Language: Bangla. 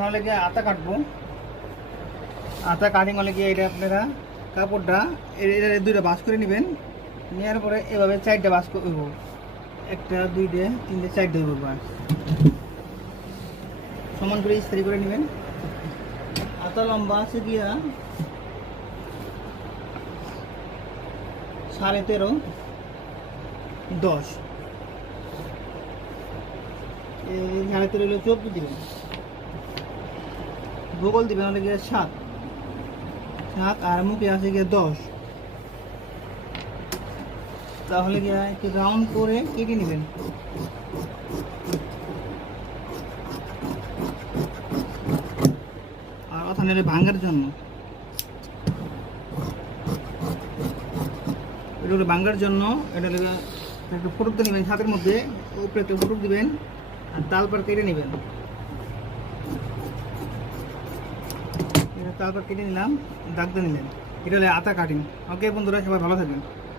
তাহলে গিয়ে আতা কাটবো। আতা কাটিং হলে গিয়ে এটা আপনারা কাপড়টা এটা দুইটা বাস করে নেবেন। নেওয়ার পরে এভাবে চারটা বাস করব, একটা দুইটা তিনটে চারটে করব, সমান করে ইস্ত্রি করে নেবেন। আতা লম্বা আছে গিয়া 13.5 10, 13.5 হলে 14 দিবেন। ভূগোল দিবেন হলে গিয়ে 7 আর মুখে আছে গিয়ে 10। তাহলে গিয়ে একটু রাউন্ড করে কেটে নেবেন। আর ওখানে ভাঙার জন্য এটা ভাঙার জন্য এটা একটু ফটক দিয়ে নেবেন, হাতের মধ্যে উপরে একটু ফটক দিবেন আর তালপার কেটে নেবেন। তারপর কেটে নিলাম, দাগ দিয়ে নিলেন। এটা হলো আতা কাটিং। ওকে বন্ধুরা, সবাই ভালো থাকবেন।